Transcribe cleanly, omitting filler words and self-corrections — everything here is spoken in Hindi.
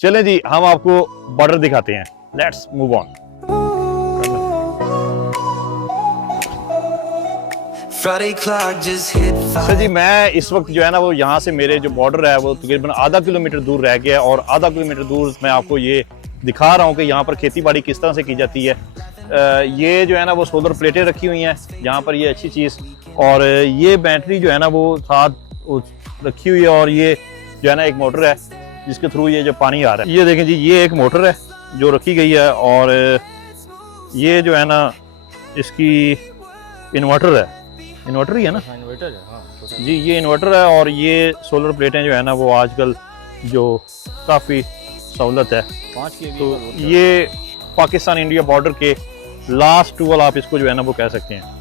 चलें जी, हम आपको बॉर्डर दिखाते हैं। Let's move on. सर जी, मैं इस वक्त जो है ना वो यहाँ से मेरे जो बॉर्डर है वो तकरीबन आधा किलोमीटर दूर रह गया और आधा किलोमीटर दूर मैं आपको ये दिखा रहा हूँ कि यहाँ पर खेती बाड़ी किस तरह से की जाती है। ये जो है ना वो सोलर प्लेटें रखी हुई हैं यहाँ पर, ये अच्छी चीज़। और ये बैटरी जो है ना वो साथ रखी हुई है और ये जो है ना एक मोटर है जिसके थ्रू ये जो पानी आ रहा है। ये देखें जी, ये एक मोटर है जो रखी गई है और ये जो है ना इसकी इन्वर्टर है, इन्वर्टर ही है ना? इन्वर्टर है, हाँ जी, ये इन्वर्टर है और ये सोलर प्लेटें जो है ना वो आजकल जो काफ़ी सहूलत है। 5 के तो ये पाकिस्तान इंडिया बॉर्डर के लास्ट टूल आप इसको जो है ना वो कह सकते हैं।